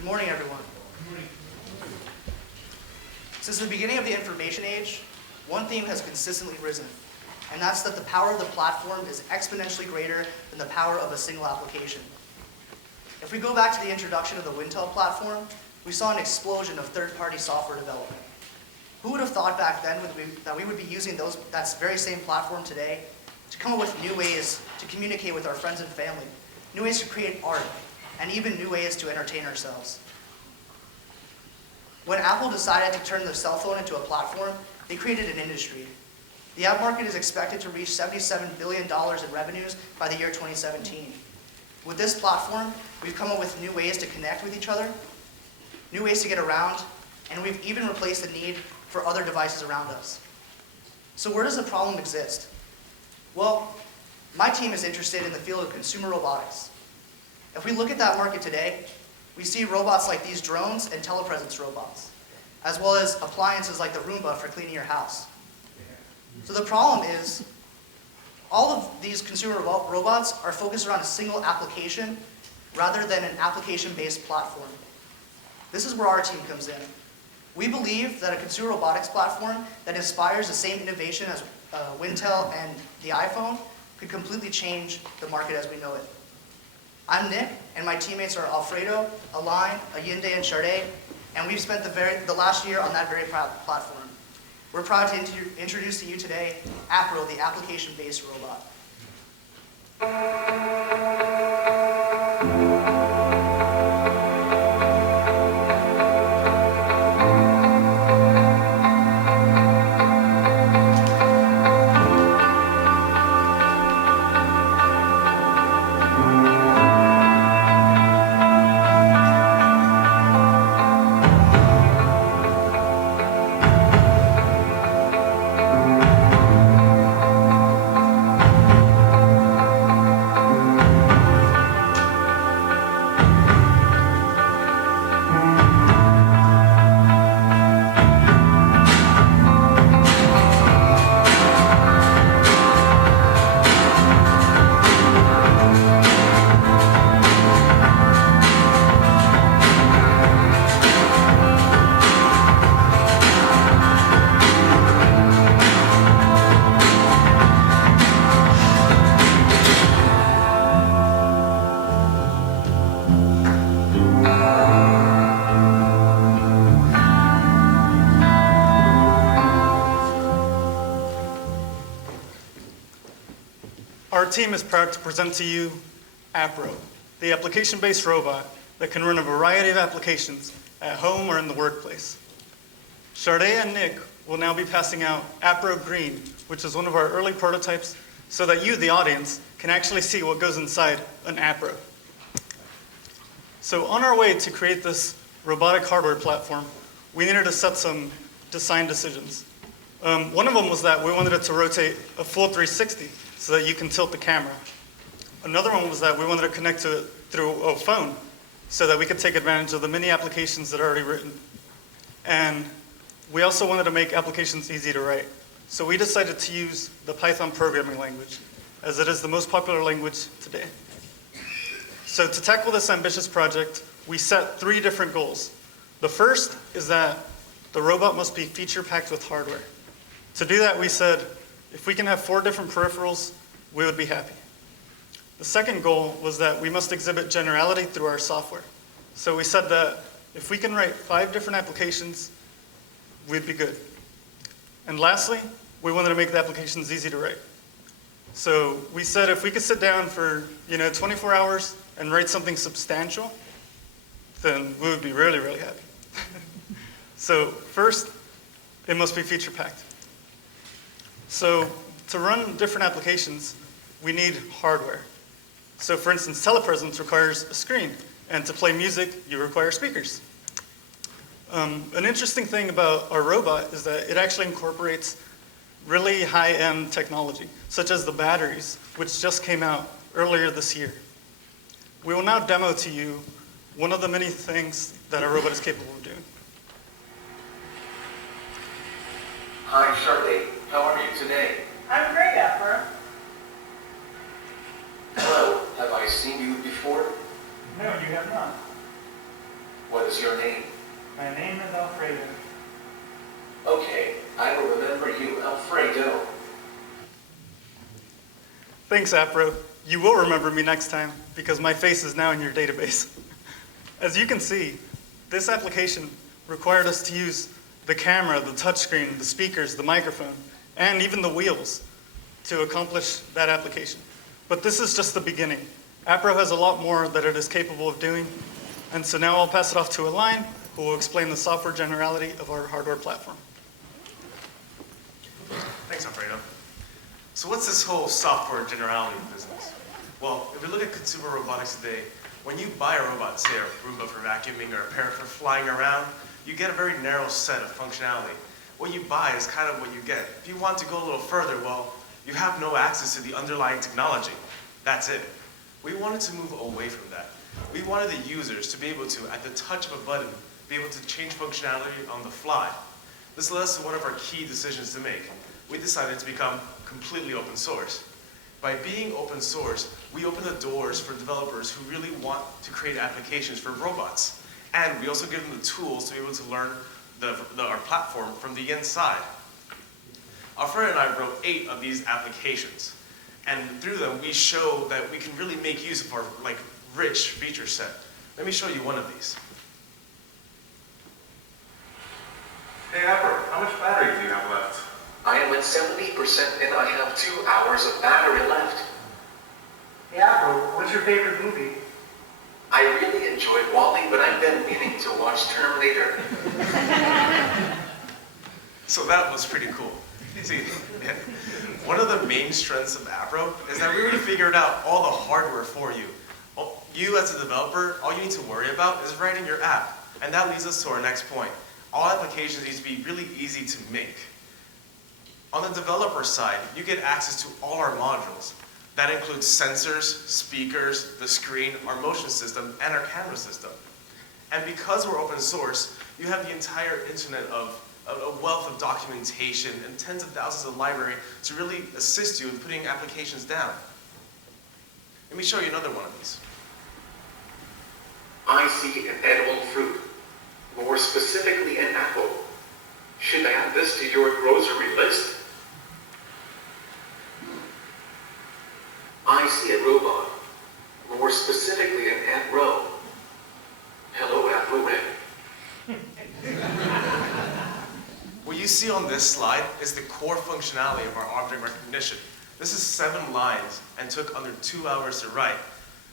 Good morning, everyone. Since the beginning of the information age, one theme has consistently risen, and that's that the power of the platform is exponentially greater than the power of a single application. If we go back to the introduction of the Wintel platform, we saw an explosion of third-party software development. Who would have thought back then that we would be using that very same platform today to come up with new ways to communicate with our friends and family, new ways to create art, and even new ways to entertain ourselves. When Apple decided to turn the cell phone into a platform, they created an industry. The app market is expected to reach $77 billion in revenues by the year 2017. With this platform, we've come up with new ways to connect with each other, new ways to get around, and we've even replaced the need for other devices around us. So where does the problem exist? Well, my team is interested in the field of consumer robotics. If we look at that market today, we see robots like these drones and telepresence robots, as well as appliances like the Roomba for cleaning your house. So the problem is, all of these consumer robots are focused around a single application rather than an application-based platform. This is where our team comes in. We believe that a consumer robotics platform that inspires the same innovation as Wintel and the iPhone could completely change the market as we know it. I'm Nick, and my teammates are Alfredo, Alain, Allende, and Charday, and we've spent the last year on that very platform. We're proud to introduce to you today APRo, the application-based robot. Our team is proud to present to you APRo, the application-based robot that can run a variety of applications at home or in the workplace. Charday and Nick will now be passing out APRo Green, which is one of our early prototypes, so that you, the audience, can actually see what goes inside an APRo. So on our way to create this robotic hardware platform, we needed to set some design decisions. One of them was that we wanted it to rotate a full 360 so that you can tilt the camera. Another one was that we wanted to connect to it through a phone so that we could take advantage of the many applications that are already written. And we also wanted to make applications easy to write. So we decided to use the Python programming language, as it is the most popular language today. So to tackle this ambitious project, we set 3 different goals. The first is that the robot must be feature-packed with hardware. To do that, we said, if we can have 4 different peripherals, we would be happy. The second goal was that we must exhibit generality through our software. So we said that if we can write 5 different applications, we'd be good. And lastly, we wanted to make the applications easy to write. So we said if we could sit down for 24 hours and write something substantial, then we would be really, really happy. So first, it must be feature-packed. So to run different applications, we need hardware. So for instance, telepresence requires a screen, and to play music, you require speakers. An interesting thing about our robot is that it actually incorporates really high-end technology, such as the batteries, which just came out earlier this year. We will now demo to you one of the many things that our robot is capable of doing. Hi, Charlotte. How are you today? I'm great, APRo. Hello. Have I seen you before? No, you have not. Well, is your name? My name is Alfredo. Okay, I will remember you, Alfredo. Thanks, APRo. You will remember me next time because my face is now in your database. As you can see, this application required us to use the camera, the touchscreen, the speakers, the microphone, and even the wheels to accomplish that application. But this is just the beginning. APRo has a lot more that it is capable of doing, and so now I'll pass it off to Align, who will explain the software generality of our hardware platform. Thanks, Alfredo. So what's this whole software generality business? Well, if we look at consumer robotics today, when you buy a robot, say a Roomba for vacuuming or a parrot for flying around, you get a very narrow set of functionality. What you buy is kind of what you get. If you want to go a little further, well, you have no access to the underlying technology. That's it. We wanted to move away from that. We wanted the users to be able to, at the touch of a button, be able to change functionality on the fly. This led us to one of our key decisions to make. We decided to become completely open source. By being open source, we open the doors for developers who really want to create applications for robots. And we also give them the tools to be able to learn our platform from the inside. Alfredo and I wrote 8 of these applications. And through them, we show that we can really make use of our rich feature set. Let me show you one of these. Hey, APRo, how much battery do you have left? I am at 70% and I have 2 hours of battery left. Yeah, bro, what's your favorite movie? I really enjoyed Wall-E, but I've been meaning to watch Terminator. So that was pretty cool. See, one of the main strengths of APRo is that we already figured out all the hardware for you. You as a developer, all you need to worry about is writing your app. And that leads us to our next point. All applications need to be really easy to make. On the developer side, you get access to all our modules. That includes sensors, speakers, the screen, our motion system, and our camera system. And because we're open source, you have the entire internet of a wealth of documentation and tens of thousands of library to really assist you in putting applications down. Let me show you another one of these. I see an edible fruit, more specifically an apple. Should I add this to your grocery list? I see a robot, more specifically an APRo. Hello, APRo. What you see on this slide is the core functionality of our object recognition. This is 7 lines and took under 2 hours to write.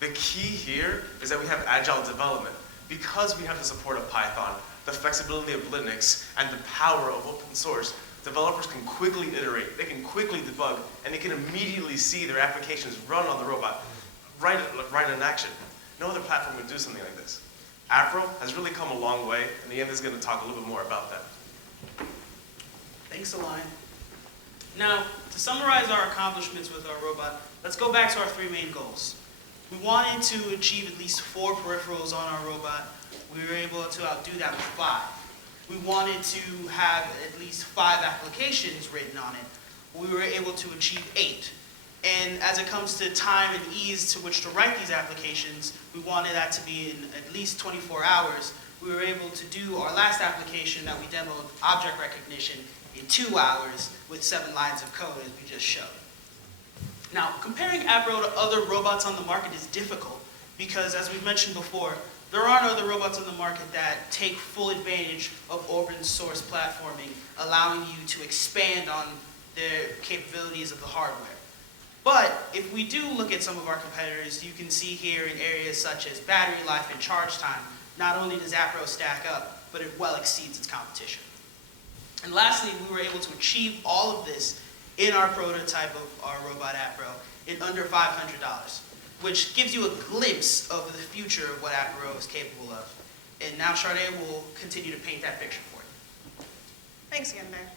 The key here is that we have agile development. Because we have the support of Python, the flexibility of Linux, and the power of open source, developers can quickly iterate, they can quickly debug, and they can immediately see their applications run on the robot, right in action. No other platform would do something like this. APRo has really come a long way, and Ian is going to talk a little bit more about that. Thanks, Align. Now, to summarize our accomplishments with our robot, let's go back to our 3 main goals. We wanted to achieve at least 4 peripherals on our robot. We were able to outdo that with 5. We wanted to have at least 5 applications written on it. We were able to achieve 8. And as it comes to time and ease to which to write these applications, we wanted that to be in at least 24 hours. We were able to do our last application that we demoed, object recognition, in 2 hours with 7 lines of code, as we just showed. Now, comparing APRo to other robots on the market is difficult because, as we've mentioned before, there aren't other robots on the market that take full advantage of open source platforming, allowing you to expand on the capabilities of the hardware. But if we do look at some of our competitors, you can see here in areas such as battery life and charge time, not only does APRo stack up, but it well exceeds its competition. And lastly, we were able to achieve all of this in our prototype of our robot APRo in under $500, which gives you a glimpse of the future of what APRo is capable of. And now Sade will continue to paint that picture for you. Thanks again, Mayor.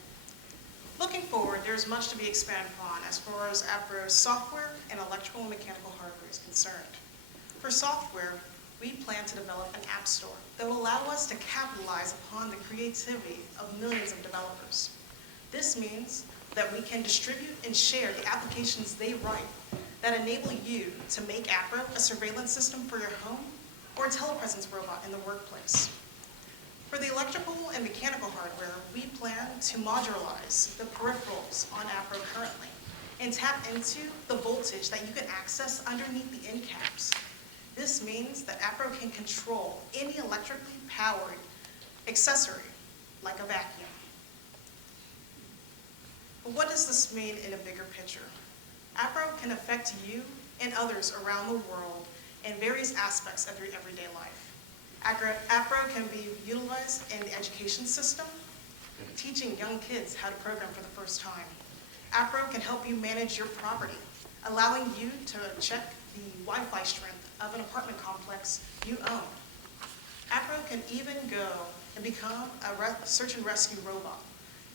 Looking forward, there's much to be expanded upon as far as APRo's software and electrical and mechanical hardware is concerned. For software, we plan to develop an app store that will allow us to capitalize upon the creativity of millions of developers. This means that we can distribute and share the applications they write that enable you to make APRo a surveillance system for your home or telepresence robot in the workplace. For the electrical and mechanical hardware, we plan to modularize the peripherals on APRo currently and tap into the voltage that you can access underneath the end caps. This means that APRo can control any electrically powered accessory, like a vacuum. But what does this mean in a bigger picture? APRo can affect you and others around the world in various aspects of your everyday life. APRo can be utilized in the education system, teaching young kids how to program for the first time. APRo can help you manage your property, allowing you to check the Wi-Fi strength of an apartment complex you own. APRo can even go and become a search and rescue robot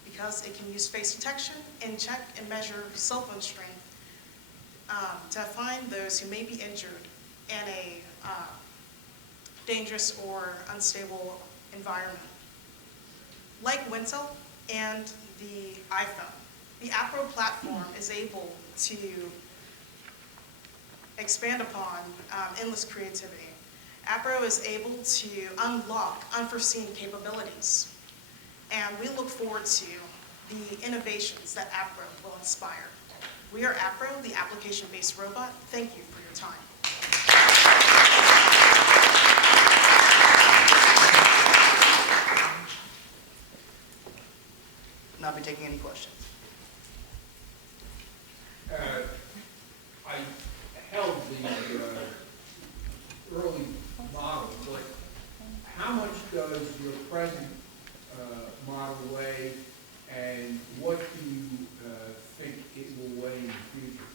because it can use face detection and check and measure cell phone strength to find those who may be injured in a dangerous or unstable environment. Like Wintel and the iPhone, the APRo platform is able to expand upon endless creativity. APRo is able to unlock unforeseen capabilities, and we look forward to the innovations that APRo will inspire. We are APRo, the application-based robot. Thank you for your time. Not be taking any questions. I held the early model, but how much does your present model weigh, and what do you think it will weigh in the future?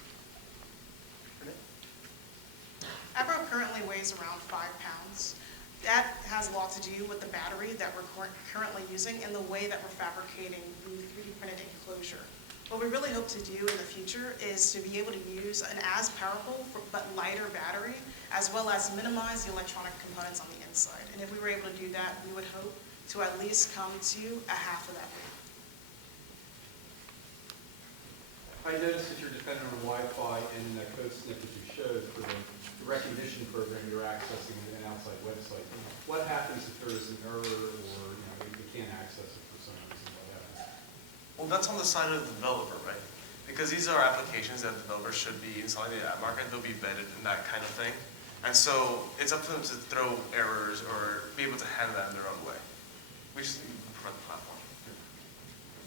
APRo currently weighs around 5 pounds. That has a lot to do with the battery that we're currently using and the way that we're fabricating the 3D printed enclosure. What we really hope to do in the future is to be able to use an as powerful but lighter battery, as well as minimize the electronic components on the inside. And if we were able to do that, we would hope to at least come to a half of that weight. I noticed that you're dependent on Wi-Fi and that code snippet you showed for the recognition program you're accessing an outside website. What happens if there is an error or you can't access it for some reason? What happens? Well, that's on the side of the developer, right? Because these are applications that developers should be inside the app market. They'll be vetted and that kind of thing. And so it's up to them to throw errors or be able to handle that in their own way. We just need to provide the platform.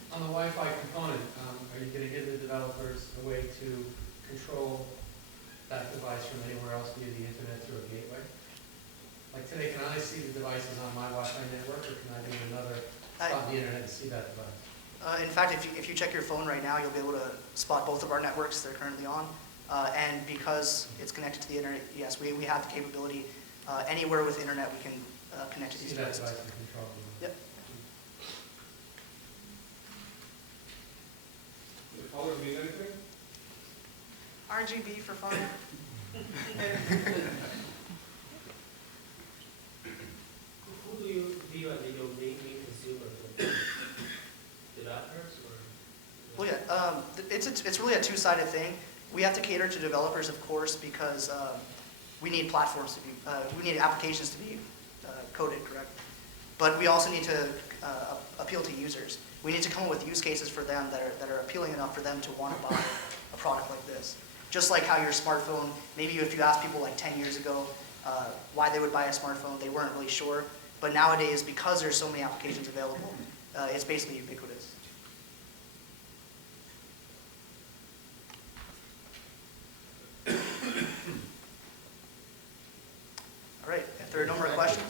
On the Wi-Fi component, are you going to give the developers a way to control that device from anywhere else via the internet through a gateway? Like today, can I see the devices on my Wi-Fi network, or can I be in another spot on the internet and see that device? In fact, if you check your phone right now, you'll be able to spot both of our networks they're currently on. And because it's connected to the internet, yes, we have the capability. Anywhere with internet, we can connect to these See that devices. device and control them. Yep. Does the color mean anything? RGB for fun. Who do you view as your main consumers? Developers or? Well, yeah, it's really a two-sided thing. We have to cater to developers, of course, because we need platforms to be, we need applications to be coded, correct? But we also need to appeal to users. We need to come up with use cases for them that are appealing enough for them to want to buy a product like this. Just like how your smartphone, maybe if you asked people like 10 years ago why they would buy a smartphone, they weren't really sure. But nowadays, because there's so many applications available, it's basically ubiquitous. All right, if there are no more questions.